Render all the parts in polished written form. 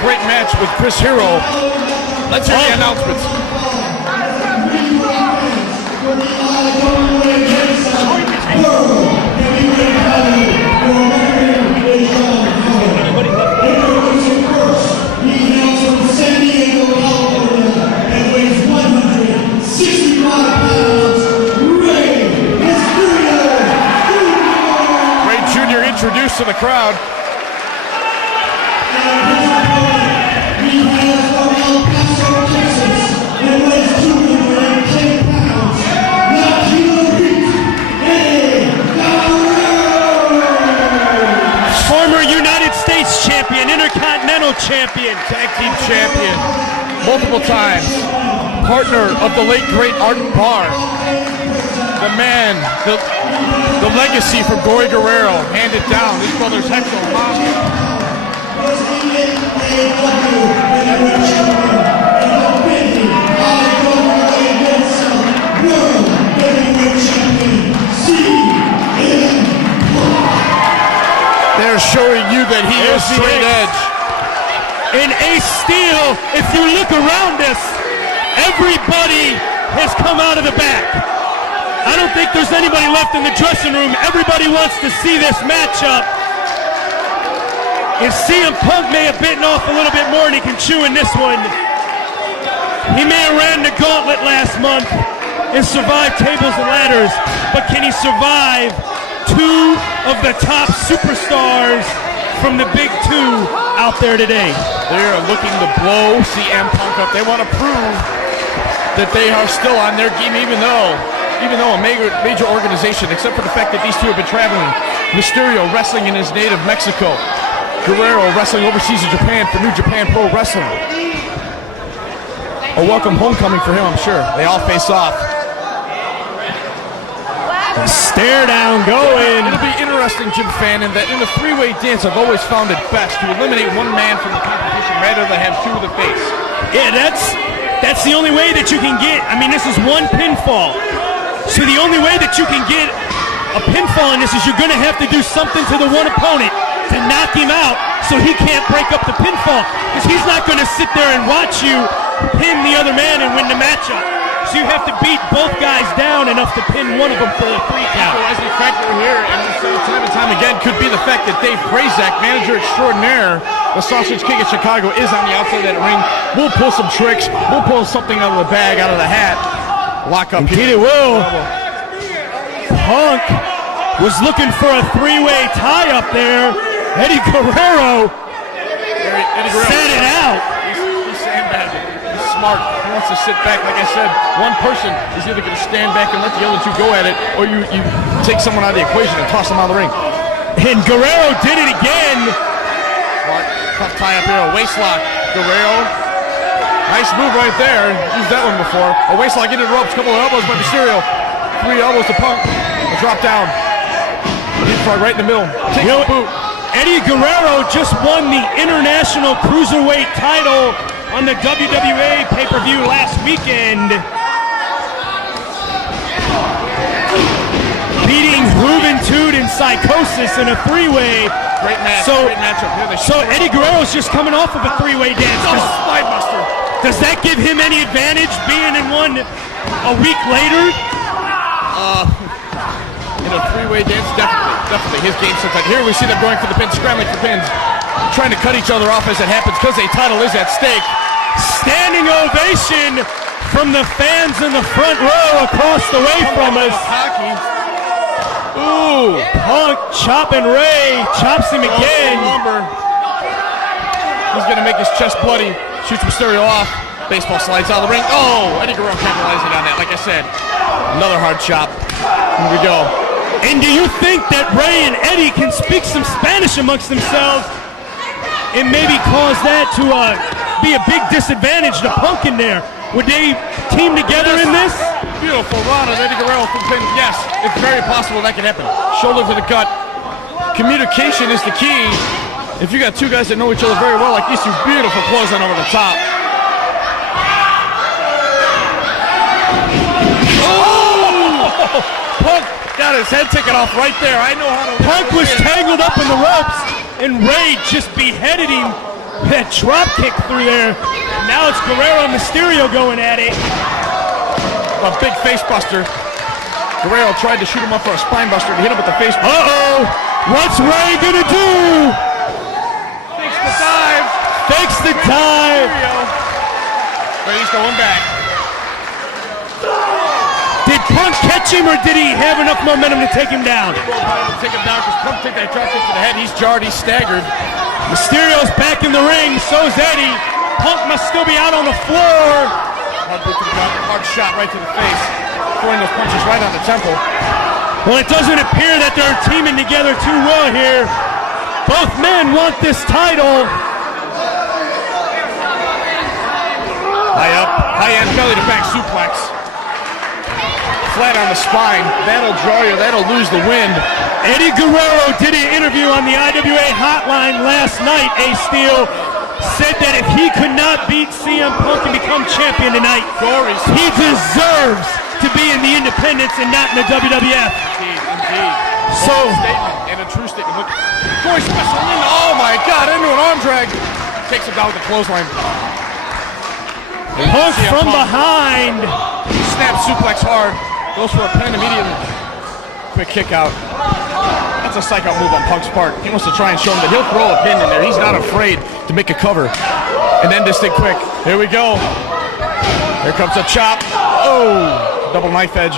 great match with Chris Hero. Let's hear the announcements. Rey Jr. introduced to the crowd. Former United States champion, Intercontinental champion, tag team champion, multiple times, partner of the late great Art Barr, the man, the legacy from Guerrero, handed down. His brother's Hector Mafia. They're showing you that he is straight edge. And Ace Steel, if you look around us, everybody has come out of the back. I don't think there's anybody left in the dressing room. Everybody wants to see this matchup. And CM Punk may have bitten off a little bit more than he can chew in this one. He may have ran the gauntlet last month and survived tables and ladders, but can he survive two of the top superstars from the big two out there today? They're looking to blow CM Punk up. They want to prove that they are still on their game, even though a major organization, except for the fact that these two have been traveling. Mysterio wrestling in his native Mexico. Guerrero wrestling overseas in Japan for New Japan Pro Wrestling. A welcome homecoming for him, I'm sure. They all face off. Stare down going. It'll be interesting, Jim Fan, in that in the three-way dance, I've always found it best to eliminate one man from the competition rather than have two of the face. Yeah, that's the only way that you can get. I mean, this is one pinfall. So the only way that you can get a pinfall in this is you're going to have to do something to the one opponent to knock him out so he can't break up the pinfall, because he's not going to sit there and watch you pin the other man and win the matchup. So you have to beat both guys down enough to pin one of them for the 3 count. The factor here, and time and time again, could be the fact that Dave Prazak, manager extraordinaire, the Sausage King of Chicago, is on the outside of that ring. We'll pull some tricks. We'll pull something out of the bag, out of the hat. Lock up. Indeed it will. Punk was looking for a 3-way tie up there. Eddie Guerrero set it out. He's sandbagging. He's smart. He wants to sit back. Like I said, one person is either going to stand back and let the other two go at it, or you take someone out of the equation and toss them out of the ring. And Guerrero did it again. Smart. Tough tie up here. A waist lock. Guerrero. Nice move right there. Used that one before. A waist lock into the ropes. Couple of elbows by Mysterio. 3 elbows to Punk. A drop down. Deep frog right in the middle. Take the boot. Eddie Guerrero just won the International Cruiserweight title on the WWA pay-per-view last weekend, beating Juventud and Psychosis in a 3-way. Great match. So, great matchup. So Eddie Guerrero's just coming off of a 3-way dance. Slide buster. Does that give him any advantage being in one a week later? In a 3-way dance, definitely. His game sometimes. Here we see them going for the pins, scrambling for pins, trying to cut each other off as it happens because a title is at stake. Standing ovation from the fans in the front row across the way from us. Ooh, Punk chopping Rey, chops him again. He's gonna make his chest bloody, shoots Mysterio off. Baseball slides out of the ring. Oh, Eddie Guerrero capitalizing on that, like I said. Another hard chop. Here we go. And do you think that Rey and Eddie can speak some Spanish amongst themselves and maybe cause that to be a big disadvantage to Punk in there? Would they team together in this? Beautiful run of Eddie Guerrero from pin. Yes, it's very possible that can happen. Shoulder to the gut. Communication is the key. If you got two guys that know each other very well, like these two, beautiful clothesline over the top. Oh! Punk got his head taken off right there. I know how to. Punk was tangled up in the ropes, and Rey just beheaded him That drop kick through there. Now it's Guerrero and Mysterio going at it. A big face buster. Guerrero tried to shoot him up for a spine buster to hit him with the face buster. Uh-oh! What's Rey gonna do? Fakes the dive. Fakes the dive. But he's going back. Did Punk catch him or did he have enough momentum to take him down? Take him down because Punk took that drop kick to the head. He's jarred, he's staggered. Mysterio's back in the ring, so's Eddie. Punk must still be out on the floor. Hard boot to the gut, hard shot right to the face. Throwing those punches right on the temple. Well, it doesn't appear that they're teaming together too well here. Both men want this title. High up, high end belly to back suplex. Flat on the spine. That'll draw you, that'll lose the wind. Eddie Guerrero did an interview on the IWA hotline last night, Steel. Said that if he could not beat CM Punk and become champion tonight, he deserves to be in the independents and not in the WWF. Indeed. So, Statement and a true statement. Look, Goy special in. Oh my God, into an arm drag. Takes him down with the clothesline. Punk from behind. Snap suplex hard. Goes for a pin immediately. Quick kick out. That's a psych out move on Punk's part. He wants to try and show him that he'll throw a pin in there. He's not afraid to make a cover. And then this thing quick. Here we go. Here comes a chop. Oh, double knife edge.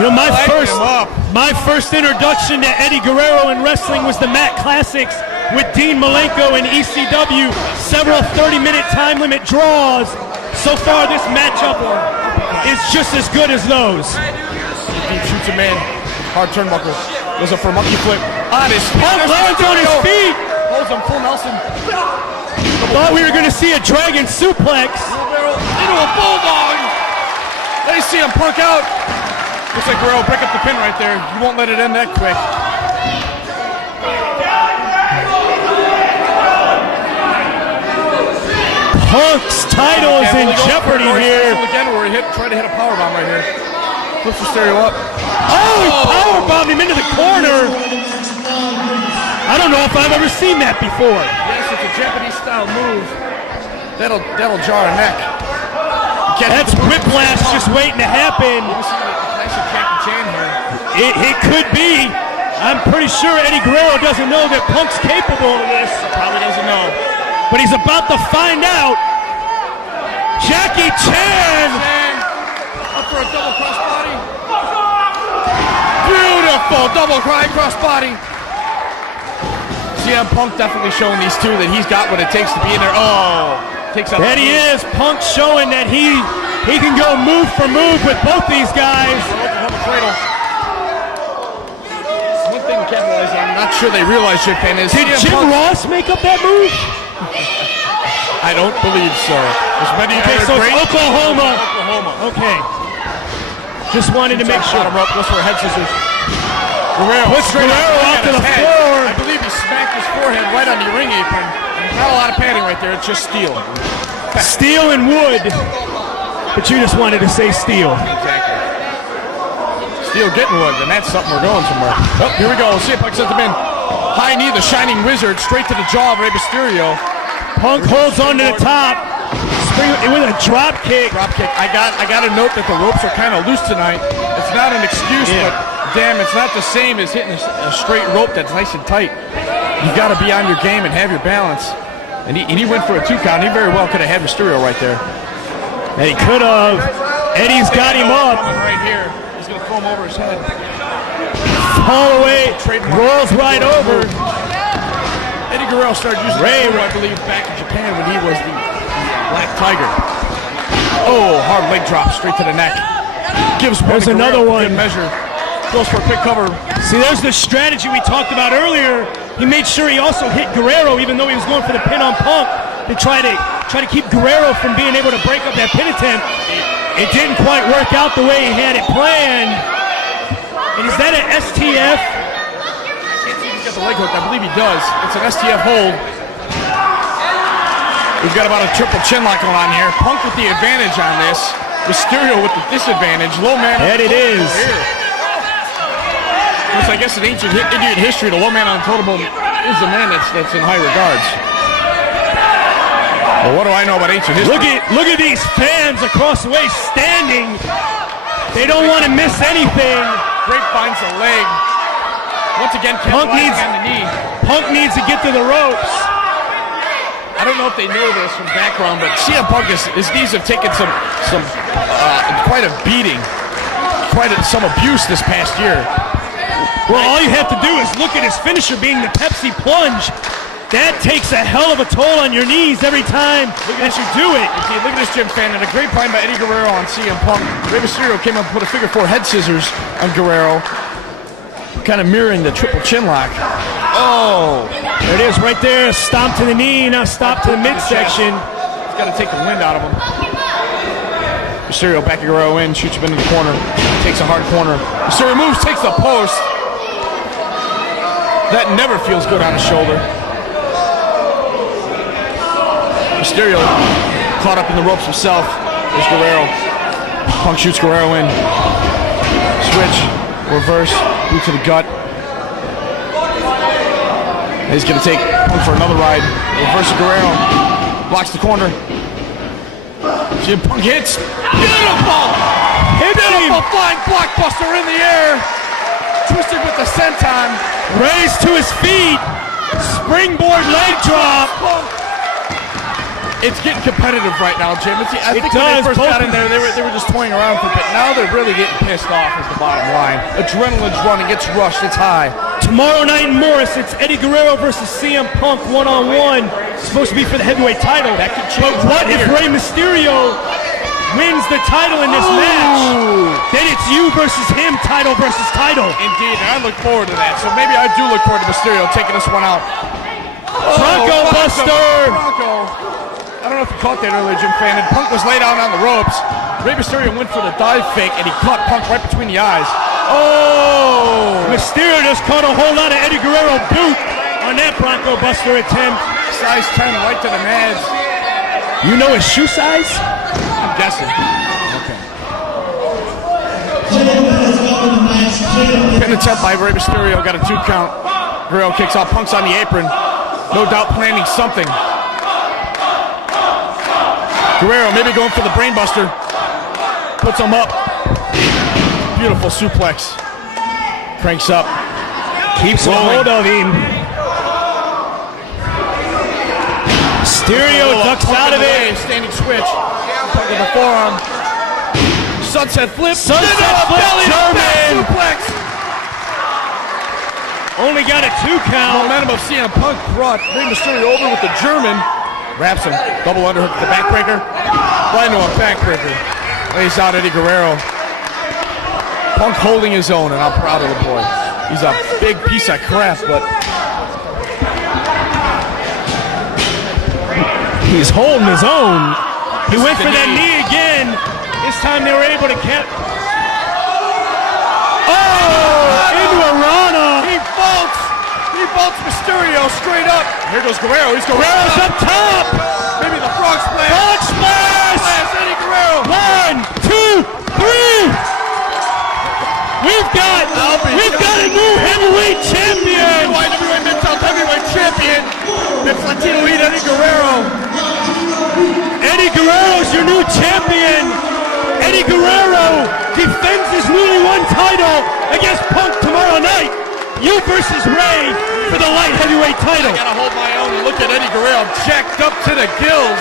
You know, my first introduction to Eddie Guerrero in wrestling was the Matt Classics with Dean Malenko and ECW. Several 30-minute time limit draws. So far, this matchup is just as good as those. Deep shoots him in. Hard turnbuckle. Goes up for a monkey flip. On his feet. Lands on his feet. Holds him full Nelson. Thought we were going to see a dragon suplex. Into a bulldog. They see him perk out. Looks like Guerrero break up the pin right there. You won't let it end that quick. Punk's title is in jeopardy here. Again, where he tried to hit a powerbomb right here. Flips Mysterio up. Oh, he powerbombed him into the corner. I don't know if I've ever seen that before. Yes, it's a Japanese-style move. That'll jar a neck. That's whiplash just waiting to happen. It could be. I'm pretty sure Eddie Guerrero doesn't know that Punk's capable of this. Probably doesn't know. But he's about to find out. Jackie Chan. Up for a double crossbody. Beautiful double crossbody. CM Punk definitely showing these two that he's got what it takes to be in there. Oh, takes out. And he is. Punk showing that he can go move for move with both these guys. One thing to capitalize on, I'm not sure they realize, Japan, is did Jim Ross make up that move? I don't believe so. Okay, so it's Oklahoma. Okay. Just wanted to make sure. Bottom rope, goes for a head scissors. Guerrero puts Guerrero out to the floor. I believe he smacked his forehead right on the ring apron. Not a lot of padding right there, it's just steel. Steel and wood. But you just wanted to say steel. Exactly. Steel getting wood, and that's something we're going somewhere. Oh, here we go. See if Punk sent him in. High knee, the Shining Wizard, straight to the jaw of Rey Mysterio. Punk holds on to the top. With a drop kick. I got a note that the ropes are kind of loose tonight. It's not an excuse, but damn, it's not the same as hitting a straight rope that's nice and tight. You got to be on your game and have your balance. And he went for a 2 count. He very well could have had Mysterio right there. And he could have. Eddie's got him up. Right here. He's going to throw him over his head. Fall away. Rolls right over. Eddie Guerrero started using Rey, I believe, back in Japan when he was the Black Tiger. Oh, hard leg drop straight to the neck. There's another one. Good measure. Goes for a quick cover. See, there's the strategy we talked about earlier. He made sure he also hit Guerrero, even though he was going for the pin on Punk, to try to keep Guerrero from being able to break up that pin attempt. It didn't quite work out the way he had it planned. And is that an STF? The leg hook, I believe he does. It's an STF hold. We've got about a triple chin lock going on here. Punk with the advantage on this. Mysterio with the disadvantage. Low man. That it is. Which I guess in ancient Indian history, the low man on totem pole is the man that's in high regards. Well, what do I know about ancient history? Look at these fans across the way standing. They don't want to miss anything. Great finds the leg. Once again, Punk needs on the knee. Punk needs to get to the ropes. I don't know if they know this from background, but CM Punk his knees have taken some quite a beating, some abuse this past year. Well, all you have to do is look at his finisher being the Pepsi plunge. That takes a hell of a toll on your knees every time that you do it. See, look at this Jim fan, and a great find by Eddie Guerrero on CM Punk. Rey Mysterio came up and put a figure 4 head scissors on Guerrero, kind of mirroring the triple chin lock. Oh, there it is right there. Stomp to the knee, now stop to the midsection. He's got to take the wind out of him. Mysterio back at Guerrero in, shoots him into the corner, takes a hard corner. Mysterio moves, takes the post. That never feels good on his shoulder. Mysterio caught up in the ropes himself. There's Guerrero. Punk shoots Guerrero in. Switch, reverse, boot to the gut. He's going to take Punk for another ride. Reverse Guerrero. Blocks the corner. CM Punk hits. Beautiful! Beautiful flying blockbuster in the air. Twisted with the senton. Raised to his feet. Springboard leg drop. It's getting competitive right now, Jim. I think when they first got in there, they were just toying around for a bit. Now they're really getting pissed off is the bottom line. Adrenaline's running, it's rushed, it's high. Tomorrow night in Morris, it's Eddie Guerrero versus CM Punk one-on-one. Supposed to be for the heavyweight title. That could change. But what if Rey Mysterio wins the title in this match? Then it's you versus him, title versus title. Indeed, and I look forward to that. So maybe I do look forward to Mysterio taking this one out. Bronco Buster! Bronco. I don't know if you caught that earlier, Jim Fan. And Punk was laid out on the ropes. Rey Mysterio went for the dive fake, and he caught Punk right between the eyes. Oh! Mysterio just caught a whole lot of Eddie Guerrero boot on that Bronco Buster attempt. Size 10 right to the nads. You know his shoe size? I'm guessing. Okay. Pin attempt by Rey Mysterio. Got a 2 count. Guerrero kicks out. Punk's on the apron. No doubt planning something. Guerrero maybe going for the brainbuster. Puts him up. Beautiful suplex. Cranks up. Keeps a hold of him. Mysterio ducks out of it. Standing switch. Punk with the forearm. Sunset flip. Sunset flip. German. Suplex. Only got a 2 count. Momentum of CM Punk brought Rey Mysterio over with the German. Wraps him. Double underhook to the backbreaker. Right into a backbreaker. Lays out Eddie Guerrero. Punk holding his own, and I'm proud of the boy. He's a big piece of crap, but he's holding his own. He went for that knee again. This time they were able to catch. Oh! Into a Rana. He bolts Mysterio straight up. Here goes Guerrero. Guerrero's up top. Maybe the frog splash. Frog splash. Eddie Guerrero. 1, 2, 3. We've got a new heavyweight champion. New IWA Mid-South heavyweight champion. It's Latino Elite Eddie Guerrero. Eddie Guerrero's your new champion. Eddie Guerrero defends his newly won title against Punk tomorrow night. You versus Rey for the light heavyweight title. I gotta hold my own and look at Eddie Guerrero jacked up to the gills,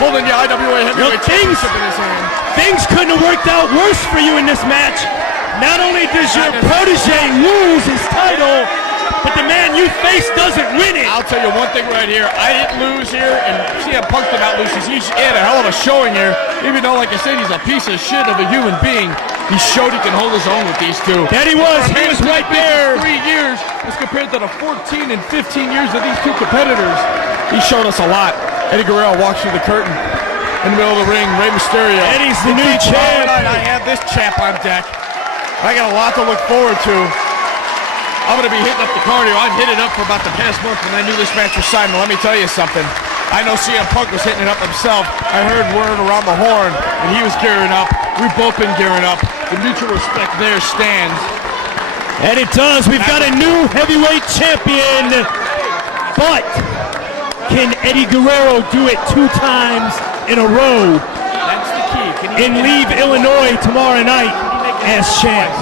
holding the IWA heavyweight championship in his hand. Things couldn't have worked out worse for you in this match. Not only does your protege lose his title, but the man you face doesn't win it. I'll tell you one thing right here. I didn't lose here, and CM Punk did not lose. He had a hell of a showing here. Even though, like I said, he's a piece of shit of a human being, he showed he can hold his own with these two. That he was. He was right there. 3 years as compared to the 14 and 15 years of these two competitors. He showed us a lot. Eddie Guerrero walks through the curtain in the middle of the ring. Rey Mysterio. Eddie's the new champ. I have this champ on deck. I got a lot to look forward to. I'm going to be hitting up the cardio. I've hit it up for about the past month when I knew this match was signed. But let me tell you something. I know CM Punk was hitting it up himself. I heard word around the horn, and he was gearing up. We've both been gearing up. The mutual respect there stands. And it does. We've got a new heavyweight champion. But Can Eddie Guerrero do it 2 times in a row That's the key. Can he and leave Illinois tomorrow night as champ?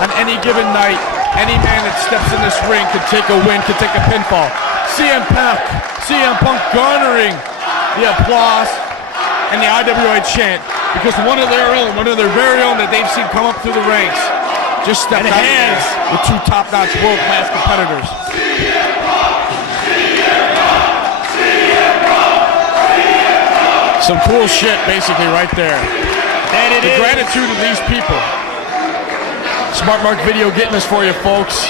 On any given night, any man that steps in this ring could take a win, could take a pinfall. CM Punk garnering the applause and the IWA chant because one of their very own that they've seen come up through the ranks just stepped out as the 2 top-notch world-class competitors. Some cool shit basically right there. And The gratitude of these people. Smart Mark Video getting this for you, folks.